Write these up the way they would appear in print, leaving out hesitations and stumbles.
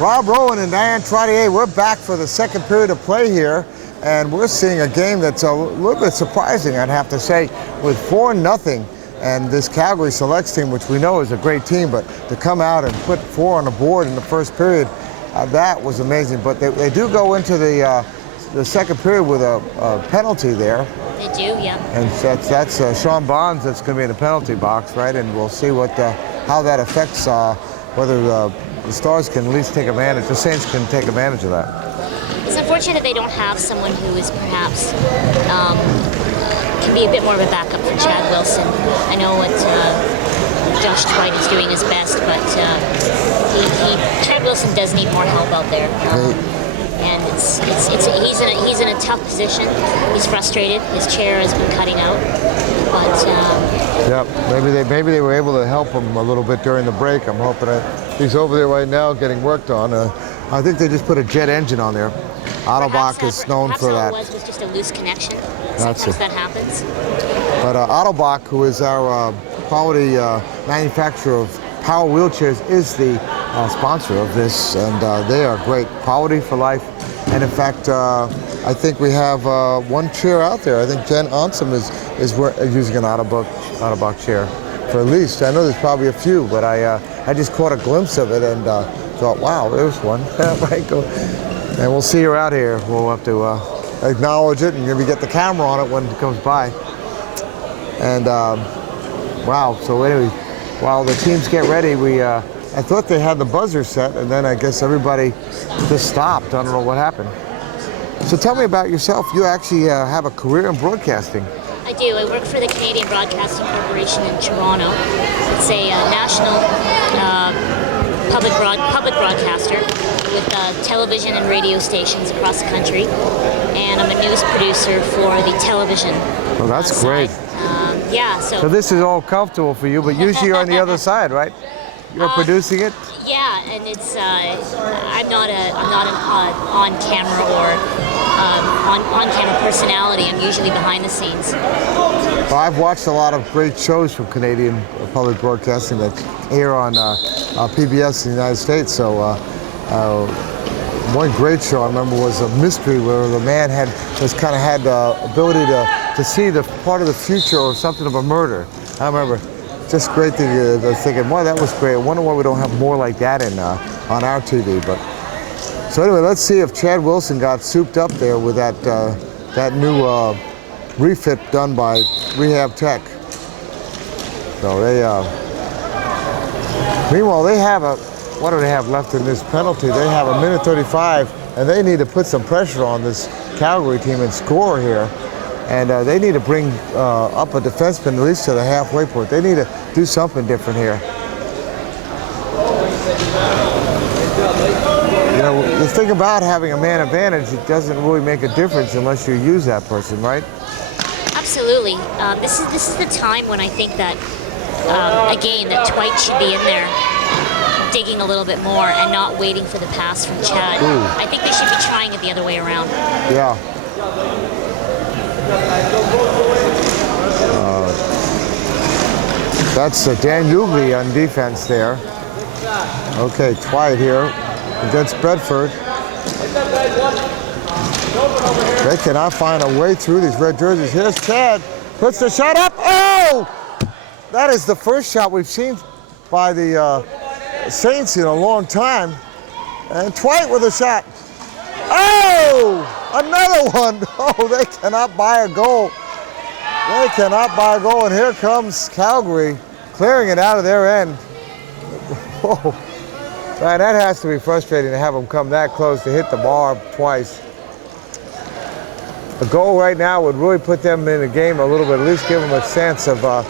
Rob Rowan and Diane Trottier, we're back for the second period of play here, and we're seeing a game that's a little bit surprising, I'd have to say, with 4-0. And this Calgary Selects team, which we know is a great team, but to come out and put 4 on the board in the first period, that was amazing. But they do go into the second period with a penalty there. They do, yeah. And that's Sean Bonds that's going to be in the penalty box, right? And we'll see how that affects whether the Stars can at least take advantage, the Saints can take advantage of that. It's unfortunate that they don't have someone who is perhaps can be a bit more of a backup for Chad Wilson. I know what Josh Dwight is doing his best, but Chad Wilson does need more help out there. And he's in a tough position. He's frustrated. His chair has been cutting out. But yeah, maybe they were able to help him a little bit during the break. I'm hoping he's over there right now getting worked on. I think they just put a jet engine on there. Autobach is known for that. Perhaps all it was just a loose connection. Sometimes that happens. But Autobach, who is our quality manufacturer of power wheelchairs, is the sponsor of this, and they are great. Quality for life. And in fact, I think we have one chair out there. I think Jen Onsom is using an Autobach chair for at least. I know there's probably a few, but I just caught a glimpse of it and thought, wow, there's one. And we'll see her out here. We'll have to acknowledge it and maybe get the camera on it when it comes by. And wow, so anyway, while the teams get ready, I thought they had the buzzer set, and then I guess everybody just stopped. I don't know what happened. So tell me about yourself. You actually have a career in broadcasting. I do. I work for the Canadian Broadcasting Corporation in Toronto. It's a national public broadcaster with television and radio stations across the country. And I'm a news producer for the television. Well, that's great. Yeah. So this is all comfortable for you, but usually you're on the other side, right? You're producing it? Yeah, and it's I'm not an on-camera or on-camera personality. I'm usually behind the scenes. Well, I've watched a lot of great shows from Canadian Public Broadcasting that air on PBS in the United States. So one great show I remember was a mystery where the man had the ability to see the part of the future or something of a murder. I remember. Just great thing. I was thinking, well, that was great. I wonder why we don't have more like that on our TV. But so anyway, let's see if Chad Wilson got souped up there with that new refit done by Rehab Tech. So they meanwhile they have what do they have left in this penalty? They have 1:35, and they need to put some pressure on this Calgary team and score here. And they need to bring up a defenseman at least to the halfway point. They need to do something different here. You know, the thing about having a man advantage, it doesn't really make a difference unless you use that person, right? Absolutely. This is the time when I think that, again, that Dwight should be in there digging a little bit more and not waiting for the pass from Chad. Ooh. I think they should be trying it the other way around. Yeah. That's Dan Ugley on defense there. Okay, Dwight here against Bedford. They cannot find a way through these red jerseys. Here's Chad, puts the shot up. Oh! That is the first shot we've seen by the Saints in a long time. And Dwight with a shot. Oh! Another one. Oh, they cannot buy a goal. They cannot buy a goal, and here comes Calgary clearing it out of their end. Whoa. Man, that has to be frustrating to have them come that close to hit the bar twice. A goal right now would really put them in the game a little bit, at least give them a sense of oh,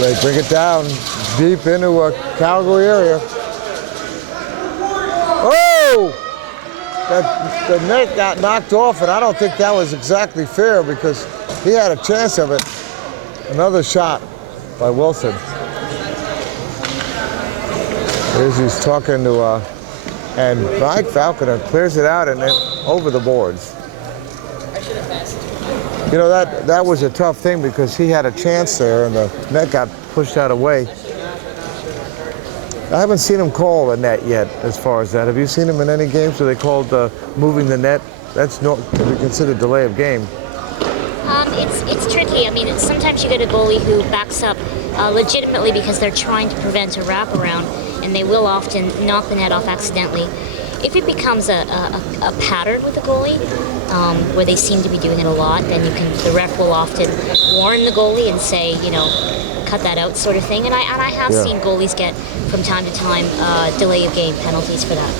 they bring it down deep into a Calgary area. Oh! The net got knocked off, and I don't think that was exactly fair because he had a chance of it. Another shot by Wilson. He's talking to, and Mike Falconer clears it out and then over the boards. You know, that was a tough thing because he had a chance there and the net got pushed out of the way. I haven't seen him call a net yet as far as that. Have you seen him in any games where they called moving the net? That's not to be considered delay of game. It's tricky. I mean, sometimes you get a goalie who backs up legitimately because they're trying to prevent a wraparound, and they will often knock the net off accidentally. If it becomes a pattern with the goalie, where they seem to be doing it a lot, then the ref will often warn the goalie and say, you know, cut that out, sort of thing. And I have seen goalies get from time to time delay of game penalties for that.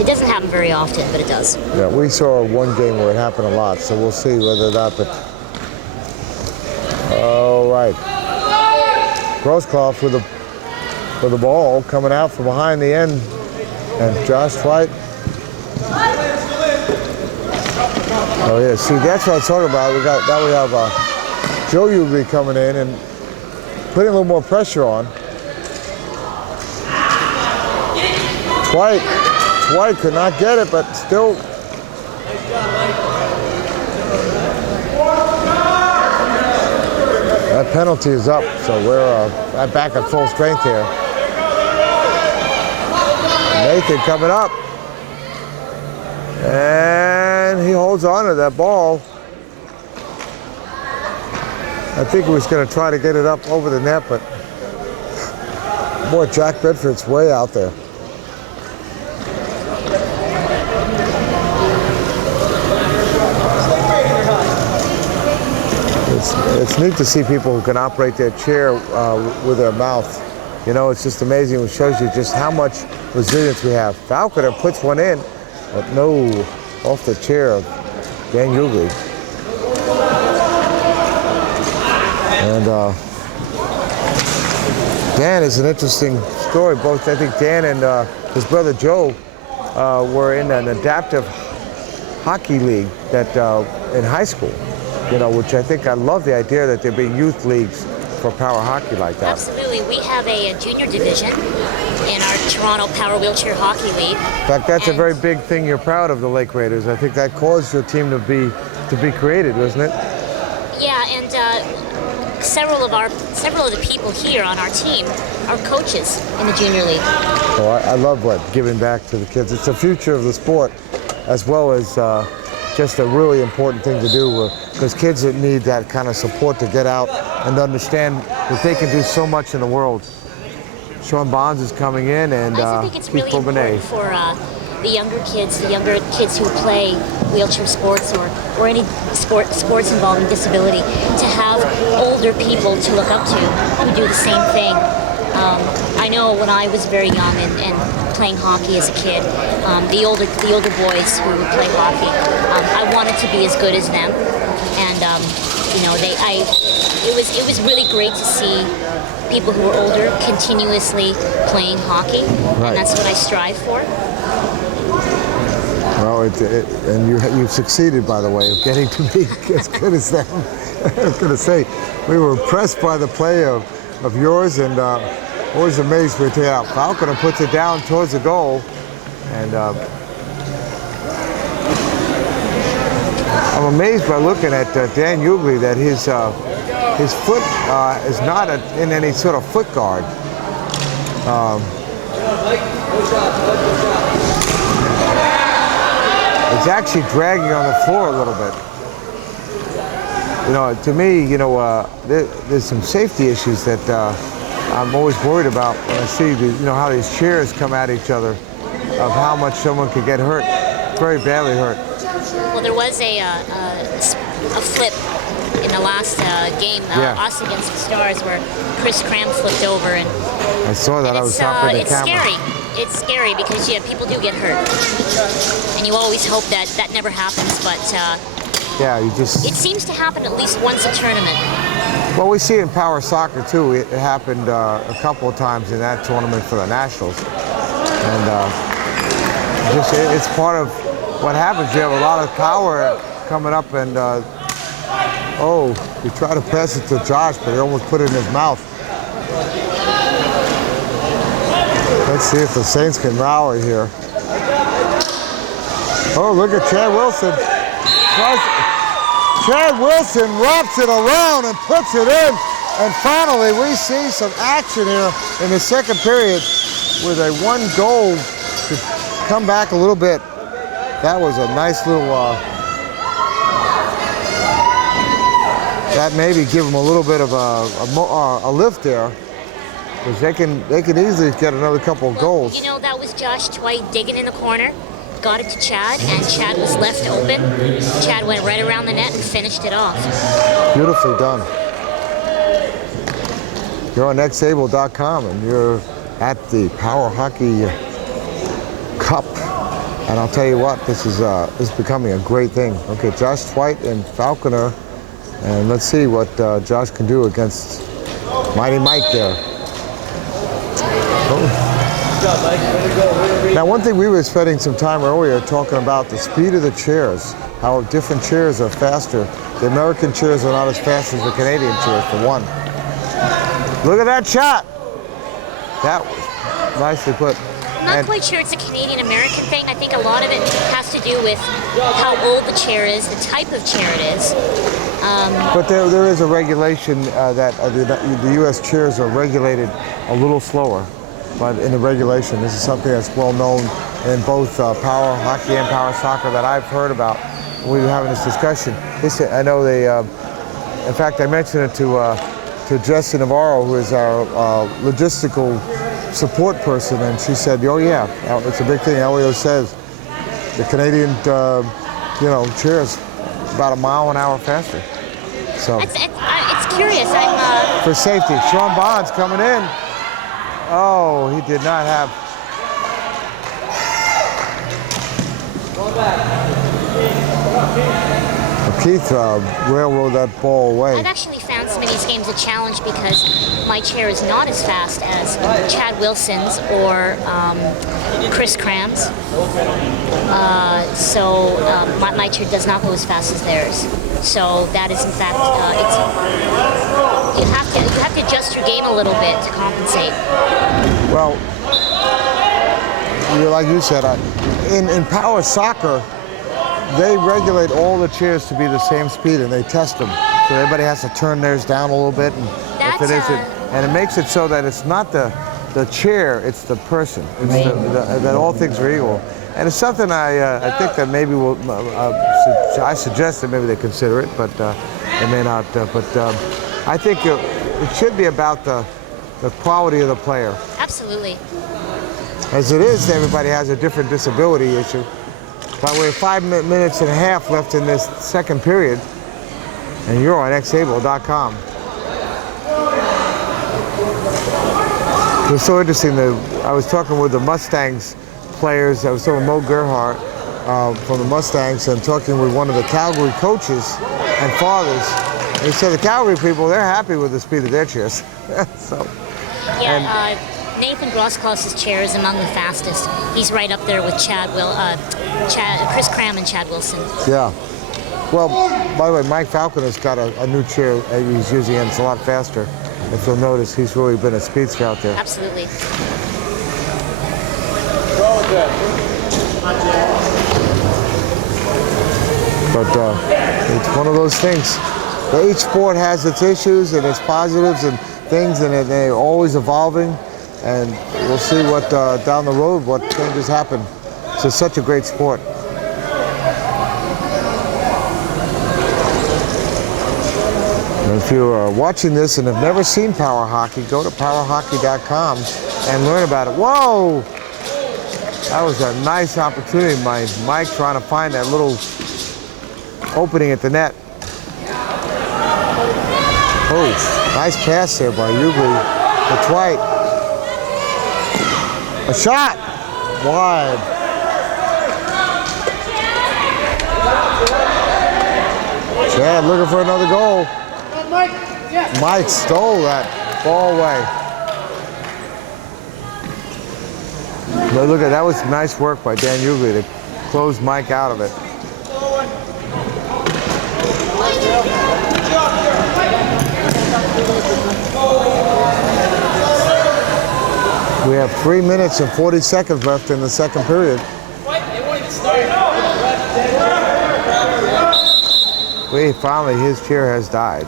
It doesn't happen very often, but it does. Yeah, we saw one game where it happened a lot, so we'll see whether that. But all right, Grosskopf with the ball coming out from behind the end, and Josh White. Oh yeah, see that's what I was talking about. We have Joe Ugley coming in and putting a little more pressure on. White could not get it, but still. That penalty is up, so we're back at full strength here. Nathan coming up. And he holds on to that ball. I think he was going to try to get it up over the net, but boy, Jack Bedford's way out there. It's neat to see people who can operate their chair with their mouth. You know, it's just amazing. It shows you just how much resilience we have. Falconer puts one in, but no, off the chair of Dan Ugley. And Dan is an interesting story. Both, I think Dan and his brother Joe were in an adaptive hockey league that in high school. You know, which I think I love the idea that there be youth leagues for power hockey like that. Absolutely. We have a junior division in our Toronto Power Wheelchair Hockey League. In fact, that's a very big thing you're proud of, the Lake Raiders. I think that caused your team to be created, wasn't it? Yeah, and several of the people here on our team are coaches in the junior league. Oh, I love giving back to the kids. It's the future of the sport, as well as just a really important thing to do because kids that need that kind of support to get out and understand that they can do so much in the world. Sean Bonds is coming in, and I think it's really important for the younger kids who play wheelchair sports or any sports involving disability to have older people to look up to who do the same thing. I know when I was very young and playing hockey as a kid, the older boys who would play hockey, I wanted to be as good as them, and you know, it was really great to see people who are older continuously playing hockey, and that's what I strive for. Well, and you've succeeded, by the way, of getting to be as good as them. I was going to say, we were impressed by the play of yours, and always amazed with how Falconer puts it down towards the goal, and I'm amazed by looking at Dan Ugley that his foot is not in any sort of foot guard. It's actually dragging on the floor a little bit. You know, to me, you know, there's some safety issues that I'm always worried about when I see how these chairs come at each other, of how much someone could get hurt, very badly hurt. Well, there was a flip in the last game, us against the Stars, where Chris Cram flipped over, and I saw that. I was stopping the camera. Scary. It's scary because people do get hurt, and you always hope that never happens. But yeah, it seems to happen at least once a tournament. Well, we see it in power soccer too. It happened a couple of times in that tournament for the Nationals, and it's part of what happens. You have a lot of power coming up, and he tried to pass it to Josh, but he almost put it in his mouth. Let's see if the Saints can rally here. Oh, look at Chad Wilson. Chad Wilson wraps it around and puts it in. And finally, we see some action here in the second period with a 1 goal to come back a little bit. That was a nice little, that maybe give them a little bit of a lift there, because they can easily get another couple of goals. You know, that was Josh Twite digging in the corner, got it to Chad, and Chad was left open. Chad went right around the net and finished it off. Beautifully done. You're on xable.com and you're at the Power Hockey Cup. And I'll tell you what, this is becoming a great thing. Okay, Josh Twite and Falconer. And let's see what Josh can do against Mighty Mike there. Good job, Mike. Way to go. Now, one thing we were spending some time earlier talking about the speed of the chairs, how different chairs are faster. The American chairs are not as fast as the Canadian chairs, for one. Look at that shot. That was nicely put. I'm not quite sure it's a Canadian-American thing. I think a lot of it has to do with how old the chair is, the type of chair it is. But there is a regulation that the U.S. chairs are regulated a little slower. But in the regulation, this is something that's well known in both power hockey and power soccer that I've heard about. We were having this discussion. I know they, in fact, I mentioned it to Jessie Navarro, who is our logistical support person, and she said, "Oh yeah, it's a big thing." Elio says the Canadian, chairs about a mile an hour faster. So it's curious. For safety, Sean Bonds coming in. Oh, he did not have. Keith railroaded that ball away. I've actually found some of these games a challenge because my chair is not as fast as Chad Wilson's or Chris Cram's. So my chair does not go as fast as theirs. So that is in fact, you have to adjust your game a little bit to compensate. Well, like you said, in power soccer, they regulate all the chairs to be the same speed, and they test them. So everybody has to turn theirs down a little bit, and if it isn't, and it makes it so that it's not the chair, it's the person. It's that all things are equal. And it's something I think that maybe I suggest that maybe they consider it, but they may not. I think it should be about the quality of the player. Absolutely. As it is, everybody has a different disability issue. By the way, 5 minutes and a half left in this second period, and you're on xable.com. It was so interesting that I was talking with the Mustangs players. I was talking with Mo Gerhardt from the Mustangs and talking with one of the Calgary coaches and fathers. And he said the Calgary people, they're happy with the speed of their chairs. So. Yeah. Nathan Grossklaus's chair is among the fastest. He's right up there with Chris Cram and Chad Wilson. Yeah. Well, by the way, Mike Falconer's got a new chair he's using, and it's a lot faster. If you'll notice, he's really been a speed scout there. Absolutely. But it's one of those things. Each sport has its issues and its positives and things, and they're always evolving. And we'll see what down the road, what changes happen. It's such a great sport. And if you're watching this and have never seen power hockey, go to powerhockey.com and learn about it. Whoa! That was a nice opportunity. Mike trying to find that little opening at the net. Oh, nice pass there by Ugly to Twite. A shot, wide. Chad looking for another goal. Mike stole that ball away. But look at that, was nice work by Dan Ugly to close Mike out of it. We have 3 minutes and 40 seconds left in the second period. Finally, his chair has died.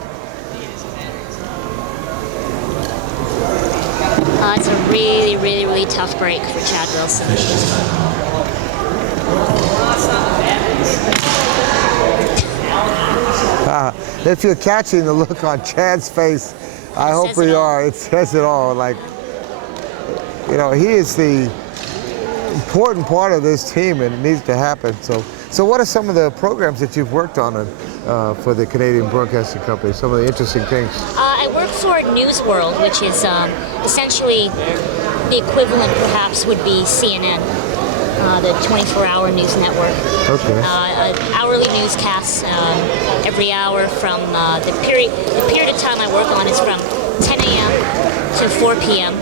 It's a really, really, really tough break for Chad Wilson. If you're catching the look on Chad's face, I hope we are. It says it all. Like, you know, he is the important part of this team, and it needs to happen. So what are some of the programs that you've worked on for the Canadian Broadcasting Company? Some of the interesting things. I work for News World, which is essentially the equivalent, perhaps, would be CNN, the 24-hour news network. Okay. Hourly newscasts every hour from the period of time I work on is from 10 a.m. to 4 p.m.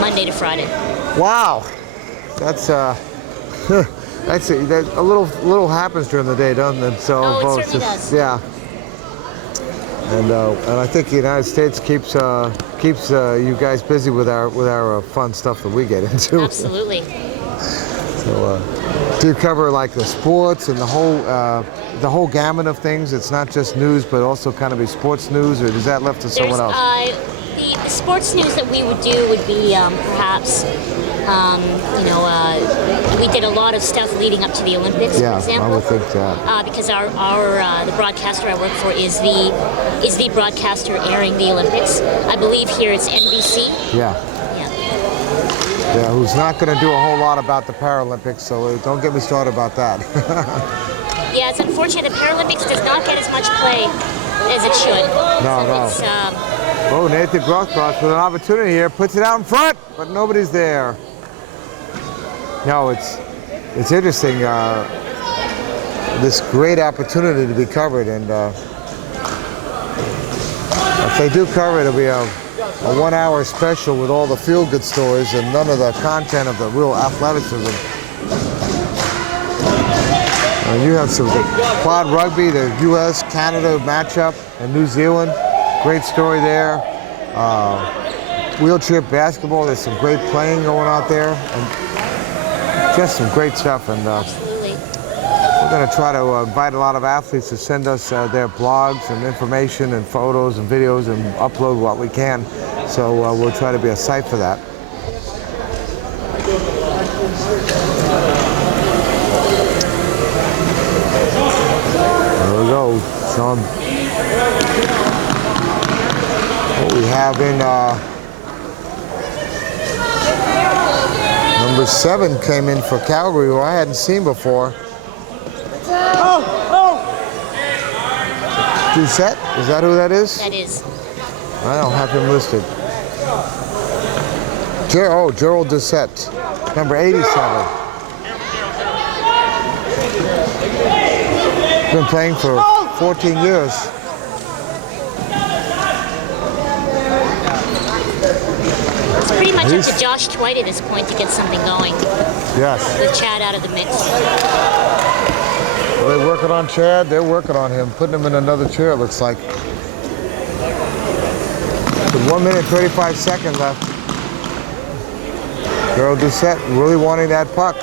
Monday to Friday. Wow, that's a little happens during the day, doesn't it? So Oh, it certainly does. Yeah. And I think the United States keeps you guys busy with our fun stuff that we get into. Absolutely. So, do you cover like the sports and the whole gamut of things? It's not just news, but also kind of be sports news, or is that left to someone else? The sports news that we would do would be perhaps, we did a lot of stuff leading up to the Olympics, for example. Yeah, I would think that. Because the broadcaster I work for is the broadcaster airing the Olympics. I believe here it's NBC. Yeah. Yeah, who's not going to do a whole lot about the Paralympics, so don't get me started about that. Yeah, it's unfortunate the Paralympics does not get as much play as it should. No. Nathan Grothbrock with an opportunity here, puts it out in front, but nobody's there. No, it's interesting, this great opportunity to be covered, and if they do cover it, it'll be a 1-hour special with all the feel-good stories and none of the content of the real athleticism. You have some quad rugby, the U.S.-Canada matchup, and New Zealand. Great story there. Wheelchair basketball, there's some great playing going out there. And just some great stuff. And Absolutely. we're going to try to invite a lot of athletes to send us their blogs and information and photos and videos and upload what we can. So we'll try to be a site for that. There we go. Showing what we have in number 7 came in for Calgary, who I hadn't seen before. Doucette? Is that who that is? That is. I don't have him listed. Gerald Doucette, number 87. Been playing for 14 years. It's pretty much up to Josh Dwight at this point to get something going. Yes. With Chad out of the mix. Well, they're working on Chad. They're working on him, putting him in another chair, it looks like. With 1 minute, 35 seconds left. Gerald Doucette really wanting that puck.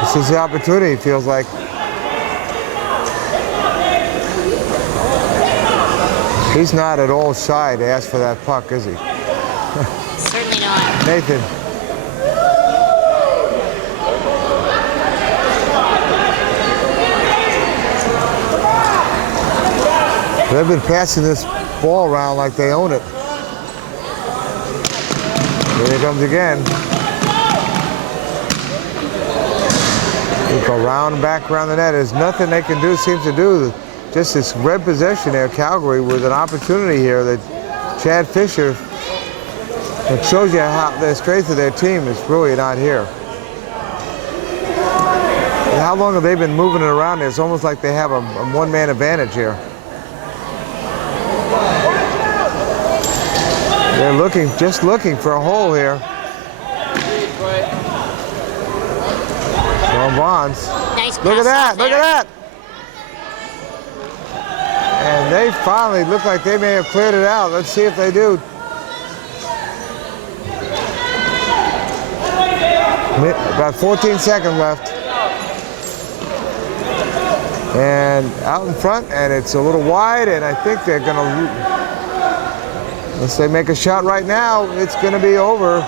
This is the opportunity, it feels like. He's not at all shy to ask for that puck, is he? Certainly not. Nathan. They've been passing this ball around like they own it. Here it comes again. They go round and back around the net. There's nothing they can do, seems to do. Just this red possession there, Calgary, with an opportunity here that Chad Fisher, it shows you how the strength of their team is really not here. And how long have they been moving it around there? It's almost like they have a one-man advantage here. They're just looking for a hole here. Sean Bonds. Nice pass. Look at that, look at that. And they finally look like they may have cleared it out. Let's see if they do. About 14 seconds left. And out in front, and it's a little wide, and I think they're going to, unless they make a shot right now, it's going to be over.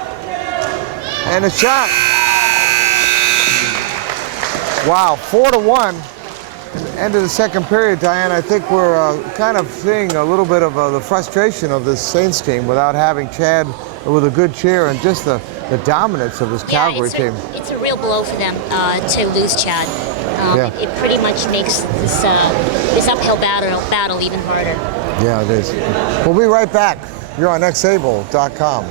And a shot. Wow, 4-1. End of the second period, Diane. I think we're kind of seeing a little bit of the frustration of this Saints team without having Chad with a good chair and just the dominance of this Calgary team. It's a real blow for them to lose Chad. Yeah. It pretty much makes this uphill battle even harder. Yeah, it is. We'll be right back. You're on xable.com.